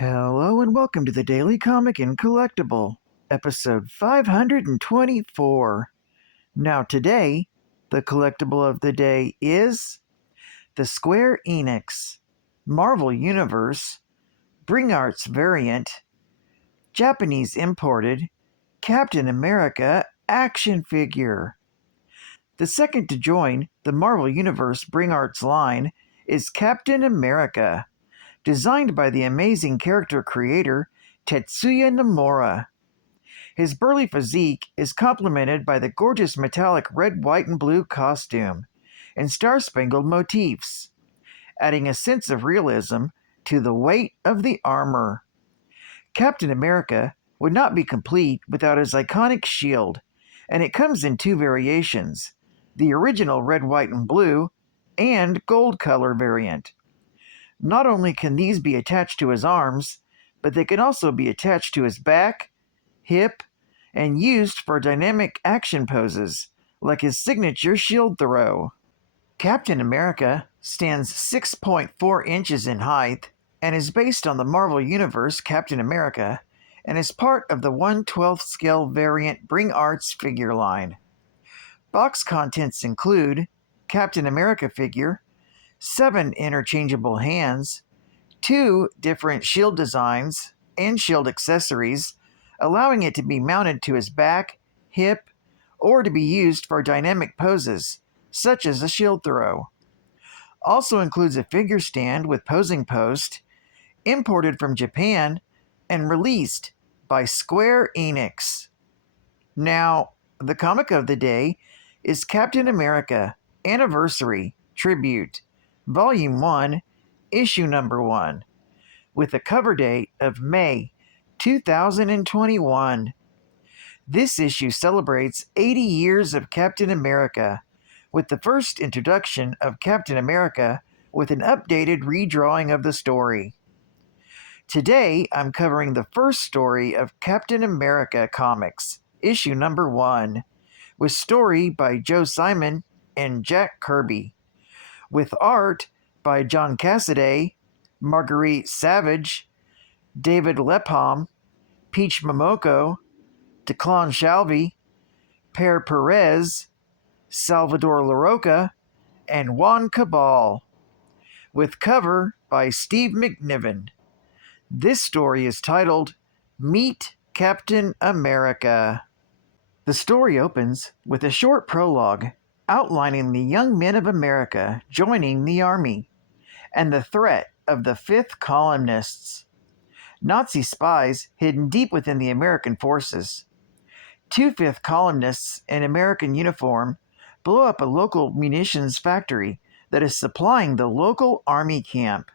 Hello and welcome to the Daily Comic and Collectible, episode 524. Now today, the collectible of the day is the Sqaure Enix Marvel Universe Bring Arts variant, Japanese imported Captain America action figure. The second to join the Marvel Universe Bring Arts line is Captain America, designed by the amazing character creator Tetsuya Nomura. His burly physique is complemented by the gorgeous metallic red, white, and blue costume and star-spangled motifs, adding a sense of realism to the weight of the armor. Captain America would not be complete without his iconic shield, and it comes in two variations, the original red, white, and blue, and gold color variant. Not only can these be attached to his arms, but they can also be attached to his back, hip, and used for dynamic action poses, like his signature shield throw. Captain America stands 6.4 inches in height and is based on the Marvel Universe Captain America and is part of the 1/12 scale variant Bring Arts figure line. Box contents include Captain America figure, 7 interchangeable hands, 2 different shield designs and shield accessories, allowing it to be mounted to his back, hip, or to be used for dynamic poses, such as a shield throw. Also includes a figure stand with posing post, imported from Japan, and released by Sqaure Enix. Now, the comic of the day is Captain America Aniiversay Tribute, Volume 1, Issue Number 1, with a cover date of May 2021. This issue celebrates 80 years of Captain America, with the first introduction of Captain America with an updated redrawing of the story. Today, I'm covering the first story of Captain America Comics, Issue Number 1, with story by Joe Simon and Jack Kirby, with art by John Cassaday, Marguerite Savage, David Lepham, Peach Momoko, Declan Shalvey, Per Perez, Salvador LaRocca, and Juan Cabal, with cover by Steve McNiven. This story is titled Meet Captain America. The story opens with a short prologue outlining the young men of America joining the army and the threat of the Fifth Columnists, Nazi spies hidden deep within the American forces. 2 Fifth Columnists in American uniform blow up a local munitions factory that is supplying the local army camp.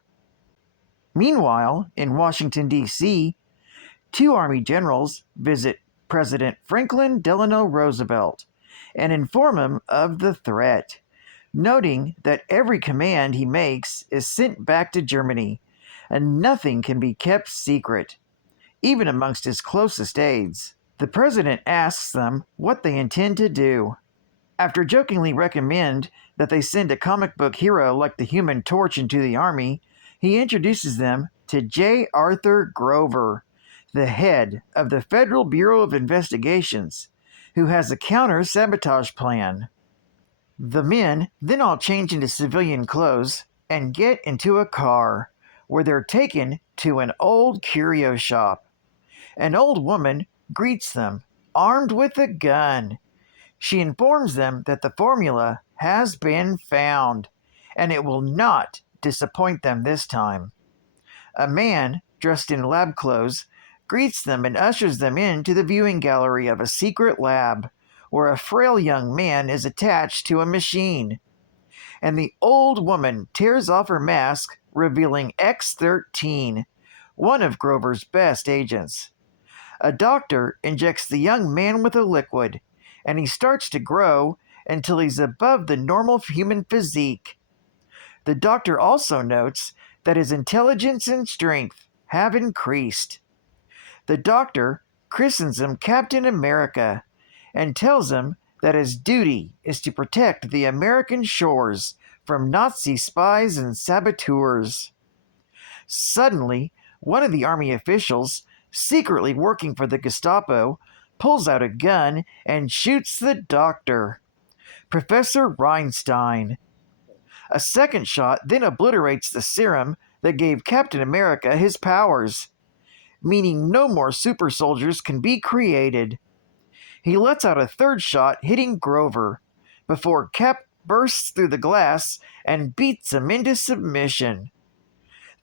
Meanwhile, in Washington, D.C., 2 Army generals visit President Franklin Delano Roosevelt and inform him of the threat, noting that every command he makes is sent back to Germany, and nothing can be kept secret, even amongst his closest aides. The president asks them what they intend to do. After jokingly recommend that they send a comic book hero like the Human Torch into the army, he introduces them to J. Arthur Grover, the head of the Federal Bureau of Investigations, who has a counter-sabotage plan. The men then all change into civilian clothes and get into a car, where they're taken to an old curio shop. An old woman greets them, armed with a gun. She informs them that the formula has been found, and it will not disappoint them this time. A man, dressed in lab clothes, greets them and ushers them into the viewing gallery of a secret lab, where a frail young man is attached to a machine, and the old woman tears off her mask, revealing X-13, one of Grover's best agents. A doctor injects the young man with a liquid, and he starts to grow until he's above the normal human physique. The doctor also notes that his intelligence and strength have increased. The doctor christens him Captain America and tells him that his duty is to protect the American shores from Nazi spies and saboteurs. Suddenly, One of the army officials, secretly working for the Gestapo, pulls out a gun and shoots the doctor, Professor Reinstein. A second shot then obliterates the serum that gave Captain America his powers, meaning no more super soldiers can be created. He lets out a third shot, hitting Grover, before Cap bursts through the glass and beats him into submission.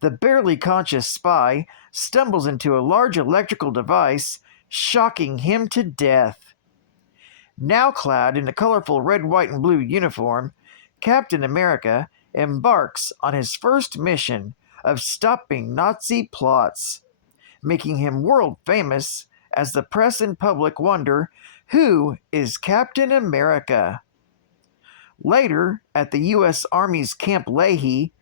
The barely conscious spy stumbles into a large electrical device, shocking him to death. Now clad in a colorful red, white, and blue uniform, Captain America embarks on his first mission of stopping Nazi plots, making him world famous as the press and public wonder, who is Captain America? Later, at the U.S. Army's Camp Leahy,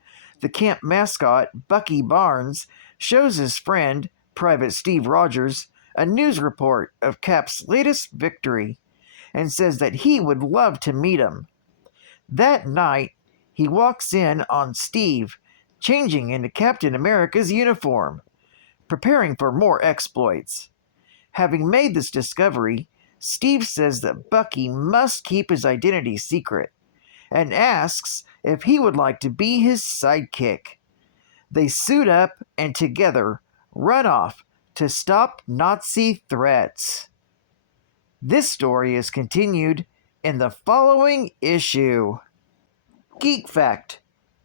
the camp mascot, Bucky Barnes, shows his friend, Private Steve Rogers, a news report of Cap's latest victory, and says that he would love to meet him. That night, he walks in on Steve, changing into Captain America's uniform, preparing for more exploits. Having made this discovery, Steve says that Bucky must keep his identity secret, and asks if he would like to be his sidekick. They suit up and together run off to stop Nazi threats. This story is continued in the following issue. Geek Fact: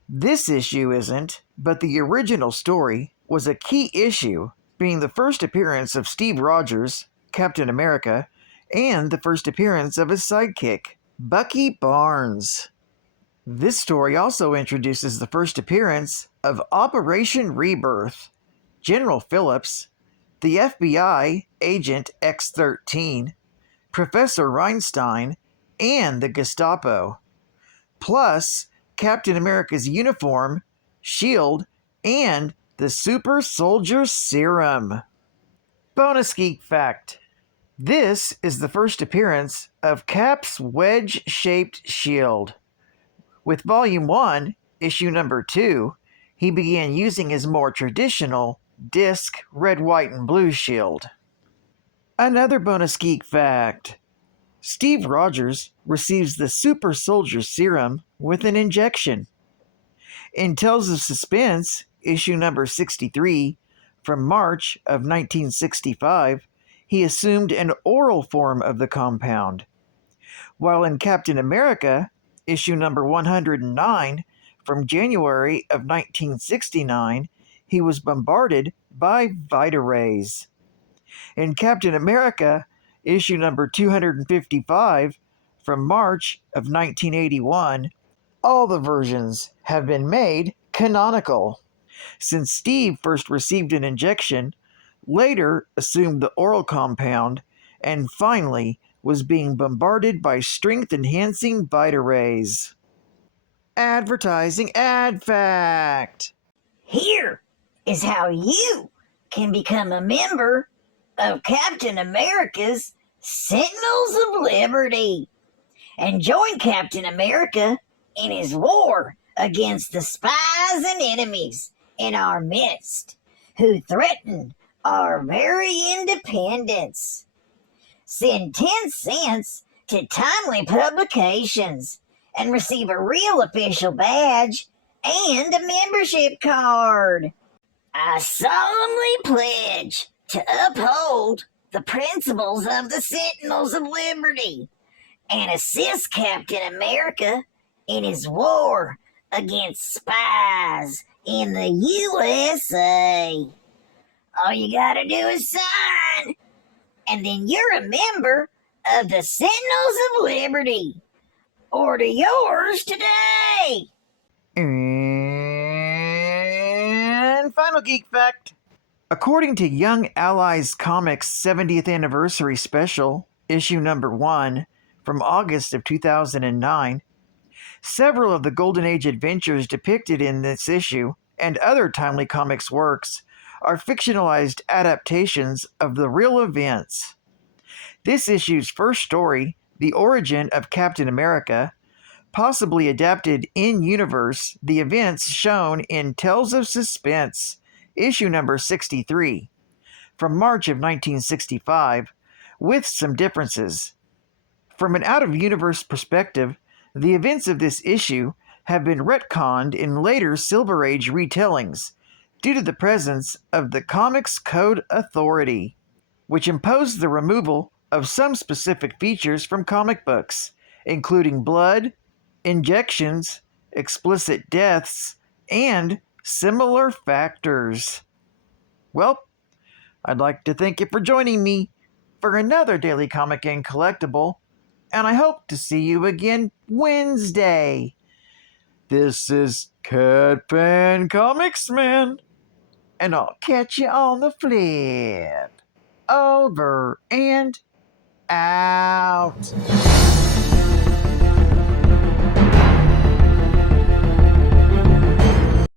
this issue isn't, but the original story was a key issue, being the first appearance of Steve Rogers, Captain America, and the first appearance of his sidekick, Bucky Barnes. This story also introduces the first appearance of Operation Rebirth, General Phillips, the FBI Agent X-13, Professor Reinstein, and the Gestapo, plus Captain America's uniform, shield, and the Super Soldier Serum. Bonus Geek Fact: this is the first appearance of Cap's wedge-shaped shield. With Volume 1, Issue Number 2, he began using his more traditional disc red, white, and blue shield. Another bonus geek fact: Steve Rogers receives the Super Soldier Serum with an injection. In Tales of Suspense, Issue Number 63, from March of 1965, he assumed an oral form of the compound. While in Captain America, Issue Number 109, from January of 1969, he was bombarded by Vita rays. In Captain America, Issue Number 255, from March of 1981, all the versions have been made canonical, since Steve first received an injection, later assumed the oral compound, and finally was being bombarded by strength-enhancing Vita rays. Advertising Ad Fact: here is how you can become a member of Captain America's Sentinels of Liberty and join Captain America in his war against the spies and enemies in our midst who threaten our very independence. Send 10 cents to Timely Publications and receive a real official badge and a membership card. I solemnly pledge to uphold the principles of the Sentinels of Liberty and assist Captain America in his war against spies in the USA. All you gotta do is sign, and then you're a member of the Sentinels of Liberty. Order yours today! And final geek fact: according to Young Allies Comics' 70th Anniversary Special, Issue Number 1, from August of 2009, several of the Golden Age adventures depicted in this issue and other Timely Comics works are fictionalized adaptations of the real events. This issue's first story, The Origin of Captain America, possibly adapted in-universe the events shown in Tales of Suspense, issue number 63, from March of 1965, with some differences. From an out-of-universe perspective, the events of this issue have been retconned in later Silver Age retellings due to the presence of the Comics Code Authority, which imposed the removal of some specific features from comic books, including blood, injections, explicit deaths, and similar factors. Well, I'd like to thank you for joining me for another Daily Comic and Collectible, and I hope to see you again Wednesday. This is Catpan Comics Man, and I'll catch you on the flip. Over and out.